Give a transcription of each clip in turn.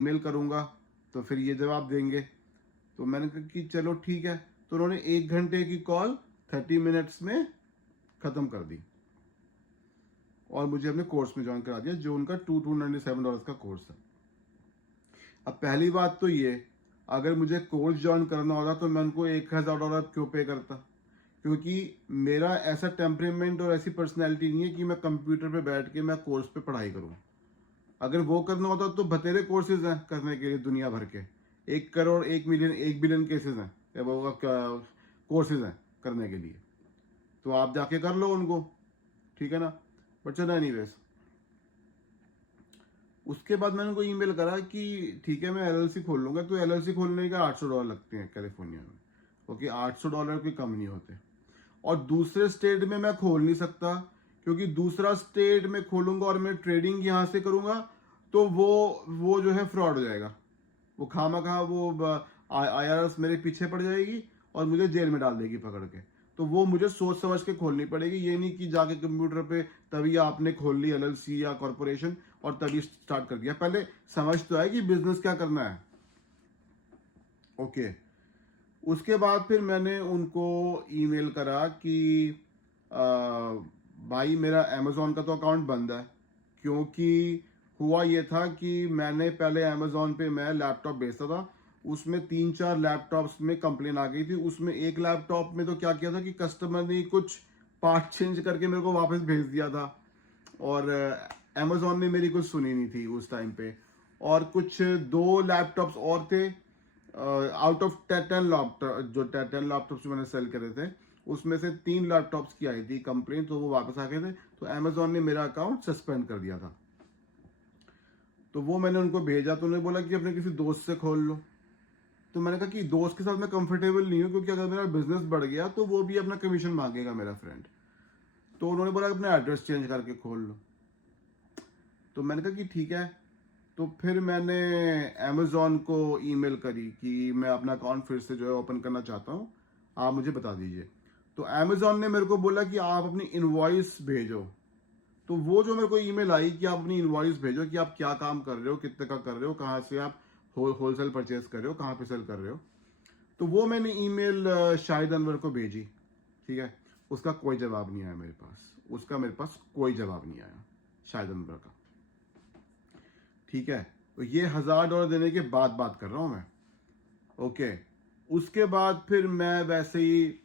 Mail करूँगा तो फिर ये जवाब देंगे। तो मैंने कहा कि चलो ठीक है। तो उन्होंने 1 घंटे की कॉल 30 मिनट्स में ख़त्म कर दी और मुझे अपने कोर्स में ज्वाइन करा दिया, जो उनका $297 का कोर्स है। अब पहली बात तो ये, अगर मुझे कोर्स ज्वाइन करना होता तो मैं उनको $1000 क्यों पे करता? क्योंकि मेरा ऐसा टेम्परेमेंट और ऐसी पर्सनैलिटी नहीं है कि मैं कंप्यूटर पे बैठ के मैं कोर्स पे पढ़ाई करूँ। अगर वो करना होता तो बतेरे कोर्सेज हैं करने के लिए दुनिया भर के। 1 करोड़, 1 मिलियन, 1 बिलियन केसेस हैं, वो कोर्सेज हैं करने के लिए। तो आप जाके कर लो उनको, ठीक है ना। बट चलो एनीवेज, उसके बाद मैंने उनको ईमेल करा कि ठीक है मैं एलएलसी खोल लूंगा। तो एलएलसी खोलने का $800 लगते हैं कैलिफोर्निया में। ओके, $800 कोई कम नहीं होते। और दूसरे स्टेट में मैं खोल नहीं सकता, क्योंकि दूसरा स्टेट में खोलूंगा और मैं ट्रेडिंग यहां से करूंगा तो वो जो है फ्रॉड हो जाएगा। वो खामा खा वो IRS मेरे पीछे पड़ जाएगी और मुझे जेल में डाल देगी पकड़ के। तो वो मुझे सोच समझ के खोलनी पड़ेगी। ये नहीं कि जाके कंप्यूटर पे तभी आपने खोल ली एलएलसी या कॉर्पोरेशन और तभी स्टार्ट कर दिया। पहले समझ तो है कि बिजनेस क्या करना है। ओके, उसके बाद फिर मैंने उनको ईमेल करा कि आ, भाई मेरा अमेजोन का तो अकाउंट बंद है। क्योंकि हुआ ये था कि मैंने पहले अमेजोन पे मैं लैपटॉप बेचता था, उसमें 3-4 लैपटॉप्स में कंप्लेन आ गई थी। उसमें एक लैपटॉप में तो क्या किया था कि कस्टमर ने कुछ पार्ट चेंज करके मेरे को वापस भेज दिया था, और अमेजोन ने मेरी कुछ सुनी नहीं थी उस टाइम पे। और कुछ 2 लैपटॉप्स और थे आउट ऑफ 10 लैपटॉप, जो 10 लैपटॉप्स मैंने सेल करे थे उसमें से 3 लैपटॉप्स की आई थी कंप्लेन, तो वो वापस आ गए थे। तो अमेजोन ने मेरा अकाउंट सस्पेंड कर दिया था। तो वो मैंने उनको भेजा, तो उन्होंने बोला कि अपने किसी दोस्त से खोल लो। तो मैंने कहा कि दोस्त के साथ मैं कंफर्टेबल नहीं हूँ, क्योंकि अगर मेरा बिजनेस बढ़ गया तो वो भी अपना कमीशन मांगेगा मेरा फ्रेंड। तो उन्होंने बोला अपना एड्रेस चेंज करके खोल लो। तो मैंने कहा कि ठीक है। तो फिर मैंने अमेजोन को ईमेल करी कि मैं अपना अकाउंट फिर से जो है ओपन करना चाहता हूँ, आप मुझे बता दीजिए। तो अमेजोन ने मेरे को बोला कि आप अपनी इनवॉइस भेजो। तो वो जो मेरे को ईमेल आई कि आप अपनी इनवॉइस भेजो कि आप क्या काम कर रहे हो, कितने का कर रहे हो, कहाँ से आप होलसेल परचेज कर रहे हो, कहाँ पे सेल कर रहे हो। तो वो मैंने ईमेल शाहिद अनवर को भेजी, ठीक है। उसका कोई जवाब नहीं आया मेरे पास, उसका मेरे पास कोई जवाब नहीं आया शाहिद अनवर का, ठीक है। तो ये $1000 देने के बाद बात कर रहा हूं मैं। ओके, उसके बाद फिर मैं वैसे ही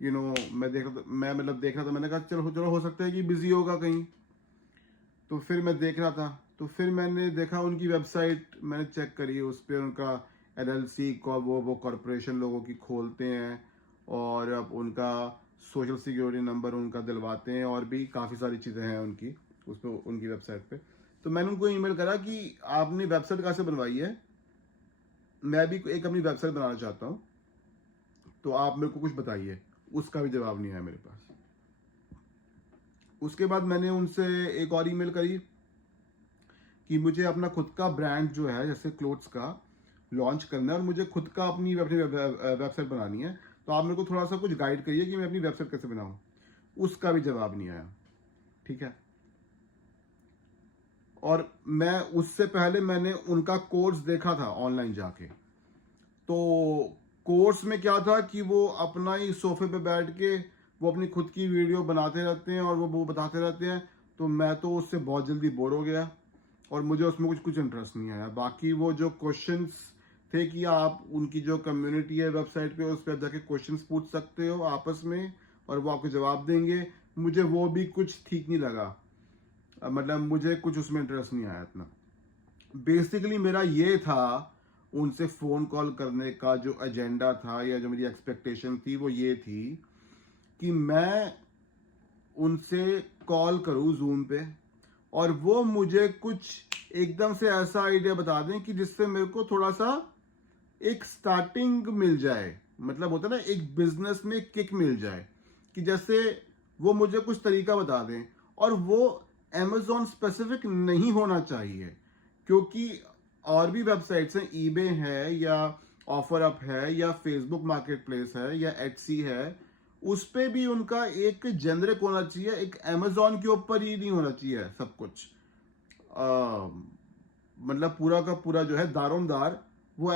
मैं देख रहा था, मैं मतलब देख रहा था, मैंने कहा चलो चलो हो सकता है कि बिजी होगा कहीं। तो फिर मैं देख रहा था, तो फिर मैंने देखा उनकी वेबसाइट, मैंने चेक करी, उस पर उनका एलएलसी को वो कॉरपोरेशन लोगों की खोलते हैं, और अब उनका सोशल सिक्योरिटी नंबर उनका दिलवाते हैं, और भी काफ़ी सारी चीज़ें हैं उनकी उस पर, उनकी वेबसाइट पे। तो मैंने उनको ईमेल करा कि आपने वेबसाइट कहाँ से बनवाई है, मैं भी एक अपनी वेबसाइट बनाना चाहता हूँ, तो आप मेरे को कुछ बताइए। उसका भी जवाब नहीं आया मेरे पास। उसके बाद मैंने उनसे एक और ईमेल करी कि मुझे अपना खुद का ब्रांड जो है जैसे क्लोथ्स का लॉन्च करना है, और मुझे खुद का अपनी वेबसाइट बनानी है। तो आप मेरे को थोड़ा सा कुछ गाइड करिए कि मैं अपनी वेबसाइट कैसे बनाऊं। उसका भी जवाब नहीं आया, ठीक है। और मैं उससे पहले मैंने उनका कोर्स देखा था ऑनलाइन जाके। तो कोर्स में क्या था कि वो अपना ही सोफे पे बैठ के वो अपनी खुद की वीडियो बनाते रहते हैं और वो बताते रहते हैं। तो मैं तो उससे बहुत जल्दी बोर हो गया और मुझे उसमें कुछ कुछ इंटरेस्ट नहीं आया। बाकी वो जो क्वेश्चंस थे कि आप उनकी जो कम्युनिटी है वेबसाइट पे, उस पर जाके क्वेश्चंस पूछ सकते हो आपस में और वो आपको जवाब देंगे, मुझे वो भी कुछ ठीक नहीं लगा। मतलब मुझे कुछ उसमें इंटरेस्ट नहीं आया इतना। बेसिकली मेरा ये था उनसे फोन कॉल करने का जो एजेंडा था या जो मेरी एक्सपेक्टेशन थी वो ये थी कि मैं उनसे कॉल करूं जूम पे और वो मुझे कुछ एकदम से ऐसा आइडिया बता दें कि जिससे मेरे को थोड़ा सा एक स्टार्टिंग मिल जाए। मतलब होता है ना, एक बिजनेस में किक मिल जाए, कि जैसे वो मुझे कुछ तरीका बता दें। और वो अमेजोन स्पेसिफिक नहीं होना चाहिए, क्योंकि और भी वेबसाइट्स हैं, ईबे है या ऑफर अप है या फेसबुक मार्केट प्लेस है या एटसी है, उस पे भी उनका एक जेनरिक होना चाहिए। एक अमेजोन के ऊपर ही नहीं होना चाहिए सब कुछ। मतलब पूरा का पूरा जो है दारोमदार वो